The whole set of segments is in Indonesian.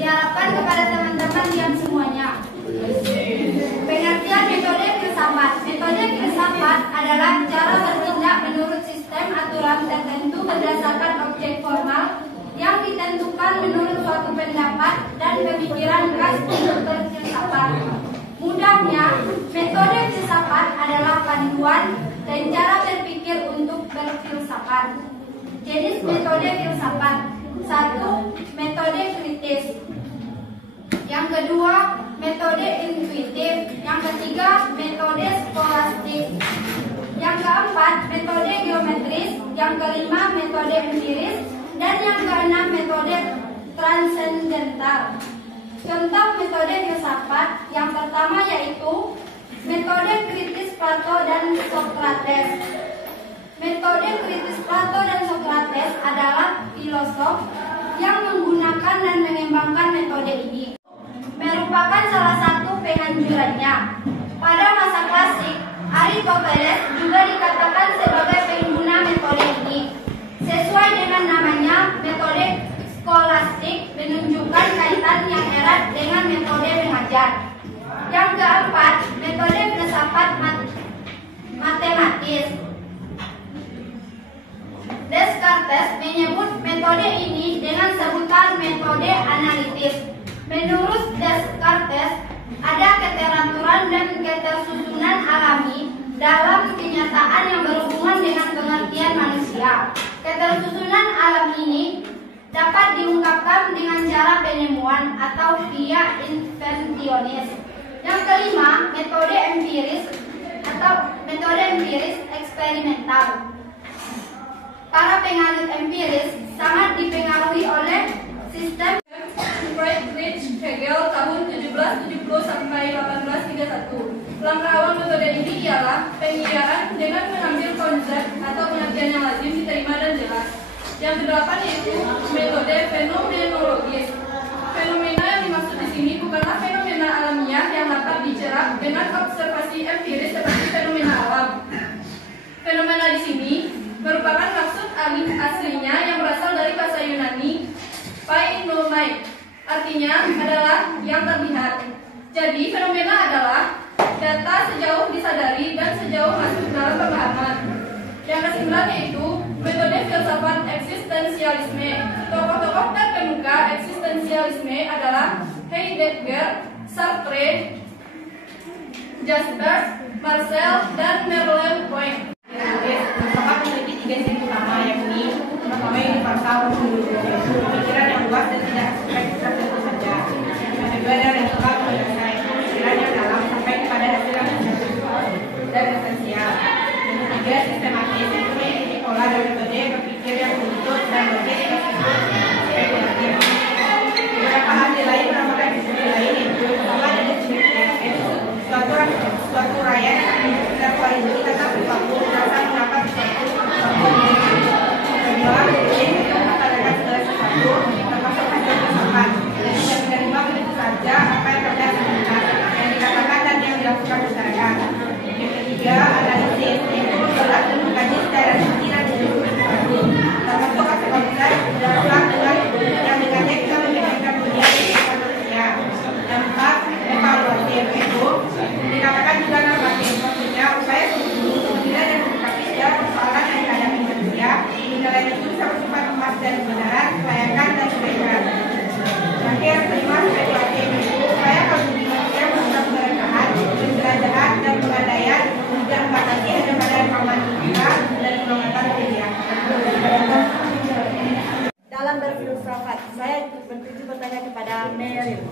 Diharapkan kepada teman-teman yang semuanya. Pengertian metode filsafat. Metode filsafat adalah cara bertindak menurut sistem aturan tertentu berdasarkan objek formal yang ditentukan menurut suatu pendapat dan pemikiran khas untuk berfilsafat. Mudahnya, metode filsafat adalah panduan dan cara berpikir untuk berfilsafat. Jenis metode filsafat. 1. Metode kritis. Yang kedua, metode intuitif. Yang ketiga, metode skolastik. Yang keempat, metode geometris. Yang kelima, metode empiris. Dan yang keenam, metode transendental. Contoh metode filsafat yang pertama yaitu metode kritis Plato dan Sokrates. Metode kritis Plato dan Sokrates adalah filosof yang menggunakan dan mengembangkan metode ini. Merupakan salah satu penganjurannya. Pada masa klasik, Aristoteles juga dikatakan sebagai pengguna metode ini. Sesuai dengan namanya, metode skolastik menunjukkan kaitan yang erat dengan metode mengajar. Yang keempat, metode filsafat matematis. Descartes menyebut metode ini dengan sebutan metode analitis. Menurut Descartes, ada keteraturan dan ketersusunan alami dalam kenyataan yang berhubungan dengan pengertian manusia. Ketersusunan alam ini dapat diungkapkan dengan cara penemuan atau via inventionis. Yang kelima, metode empiris atau metode empiris eksperimental. Para penganut empiris sangat dipengaruhi oleh sistem Friedrich Hegel tahun 1770 sampai 1831. Langkah awal metode ini ialah pengiyaan dengan mengambil konsep atau pengertian yang lazim, diterima dan jelas. Yang kedelapan yaitu metode fenomenologis. Fenomena yang dimaksud di sini bukanlah fenomena alamiah yang dapat dicerap dengan observasi empiris seperti fenomena alam. Fenomena di sini merupakan maksud aslinya yang berasal dari bahasa Yunani phainomai, artinya adalah yang terlihat. Jadi fenomena adalah data sejauh disadari dan sejauh masuk dalam pemahaman. Yang kesembilan yaitu metode filsafat eksistensialisme. Tokoh-tokoh terkemuka eksistensialisme adalah Heidegger, Sartre, Jaspers, Marcel, dan Merleau-Ponty. Filsafat memiliki tiga ciri utama, yakni pertama universal, pemikiran yang luas dan tidak aspek tertentu saja. Yang kedua adalah radikal, menyelesaikan pemikiran yang dalam sampai kepada hasil yang dan esensial. Yang ketiga sistematis, itu mengikuti pola dan metode berpikir yang menuntut dan logis spekulatif. Beberapa ahli lain menambahkan definisi lain, yaitu pertama ada definisi suatu raya terkualifikasi karena sesuatu merasa mendapat sesuatu. Kedua, definisi mengatakan segala sesuatu termasuk hasil filsafat. Yang kelima, begitu saja apa yang terlihat sebentar, yang dikatakan dan yang dilakukan masyarakat. Yang ketiga, analisis, yaitu membelah dan mengkaji secara rinci dan sesuatu, termasuk konsep dasar dengan yang dengannya kita memikirkan dunia dan kehidupan manusia. Yang empat, evaluasi, yaitu dikatakan juga normatif, maksudnya upaya menilai dan menyikapi segala persoalan yang dihadapi manusia. Penilaian itu bisa bersifat emas dan kebenaran, kelayakan dan kebaikan. Terakhir, kelima, spekulasi, yaitu upaya konsumsi manusia mengenai keberkahan, penjelajahan dan pengandaian tidak membatasi hanya pada romantika dan pengamatan media. Dalam berfilsafat, saya bertuju bertanya kepada Meryl.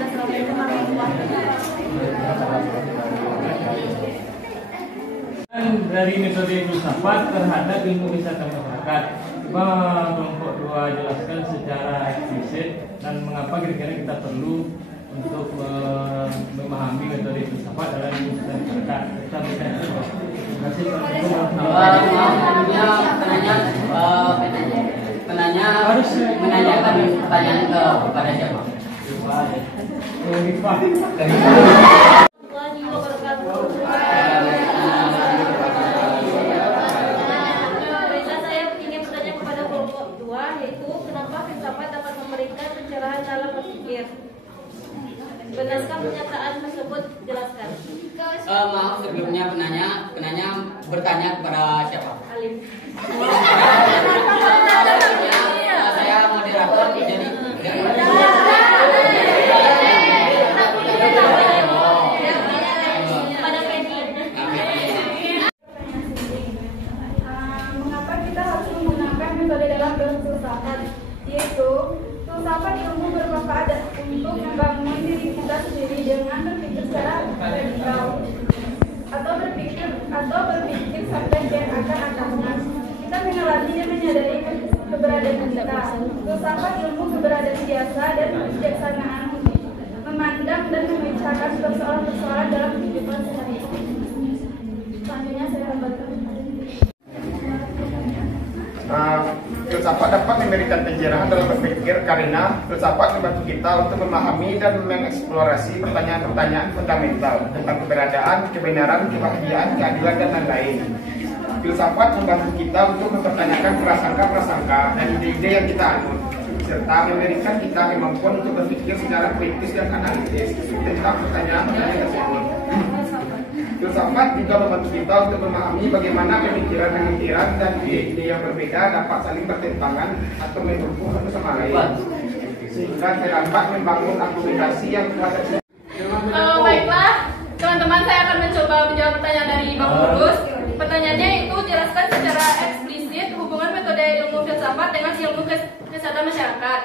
Assalamualaikum warahmatullahi wabarakatuh. Dari metode filsafat terhadap ilmu wisata masyarakat, kelompok 2 jelaskan secara eksplisit dan mengapa kira-kira kita perlu untuk memahami metode filsafat dalam ilmu wisata masyarakat. Kita berikan terima kasih. Penanya harus menanyakan pertanyaan kepada siapa? Saya ingin bertanya kepada kelompok 2, yaitu kenapa filsafat dapat berpikir. Benarkah pernyataan tersebut? Jelaskan. Maaf sebelumnya penanya bertanya kepada siapa? Alim. Saya moderator jadi Mengapa kita harus menggunakan metode dalam berfilsafat? Yaitu, filsafat ilmu bermanfaat untuk membangun diri kita sendiri dengan berpikir secara radikal atau berpikir sampai ke akar-akarnya. Kita mengalami dan menyadari keberadaan kita. Filsafat ilmu keberadaan biasa dan kebijaksanaan memandang dan memecahkan persoalan-persoalan dalam kehidupan sehari-hari. Selanjutnya saya bacakan. Filsafat dapat memberikan pencerahan dalam berpikir karena filsafat membantu kita untuk memahami dan mengeksplorasi pertanyaan-pertanyaan fundamental tentang keberadaan, kebenaran, kebahagiaan, keadilan, dan lain-lain. Filsafat membantu kita untuk mempertanyakan prasangka-prasangka dan ide-ide yang kita anut, serta memberikan kita kemampuan untuk berpikir secara kritis dan analitis tentang pertanyaan-pertanyaan tersebut. Filsafat juga membantu kita untuk memahami bagaimana pemikiran-pemikiran dan ide-ide yang berbeda dapat saling bertentangan atau mendukung satu sama lain, sehingga terdapat membangun argumentasi yang kuat. Baiklah, teman-teman, saya akan mencoba menjawab pertanyaan dari Bang Lulus. Pertanyaannya itu jelaskan secara eksplisit hubungan metode ilmu filsafat dengan ilmu kesehatan masyarakat.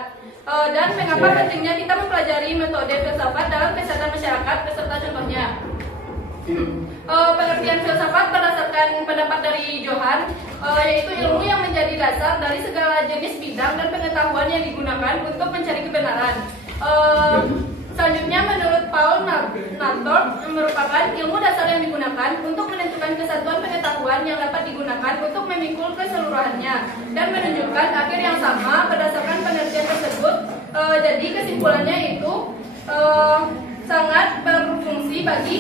Dan mengapa pentingnya kita mempelajari metode filsafat dalam kesehatan masyarakat beserta contohnya. Pengertian filsafat berdasarkan pendapat dari Johan, yaitu ilmu yang menjadi dasar dari segala jenis bidang dan pengetahuan yang digunakan untuk mencari kebenaran. Selanjutnya, menurut Paul Nathorp, merupakan ilmu dasar yang digunakan untuk menentukan kesatuan pengetahuan yang dapat digunakan untuk memikul keseluruhannya dan menunjukkan akhir yang sama berdasarkan pengertian tersebut. Jadi kesimpulannya itu sangat berfungsi bagi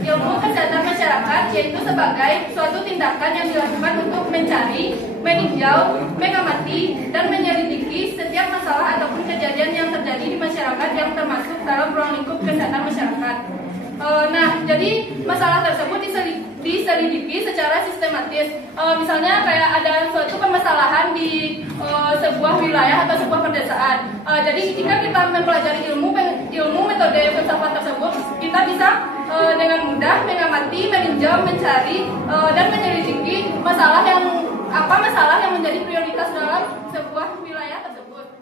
ilmu kesehatan masyarakat, yaitu sebagai suatu tindakan yang dilakukan untuk mencari, meninjau, mengamati, dan menyelidiki setiap masalah ataupun kejadian yang terjadi di masyarakat yang termasuk dalam ruang lingkup kesehatan masyarakat. Nah, jadi masalah tersebut diselidiki secara sistematis. Misalnya kayak ada suatu permasalahan di sebuah wilayah atau sebuah pedesaan. Jadi jika kita mempelajari ilmu metode filsafat tersebut, kita bisa dengan mudah mengamati, meninjau, mencari, dan menyelidiki masalah yang menjadi prioritas dalam sebuah wilayah tersebut.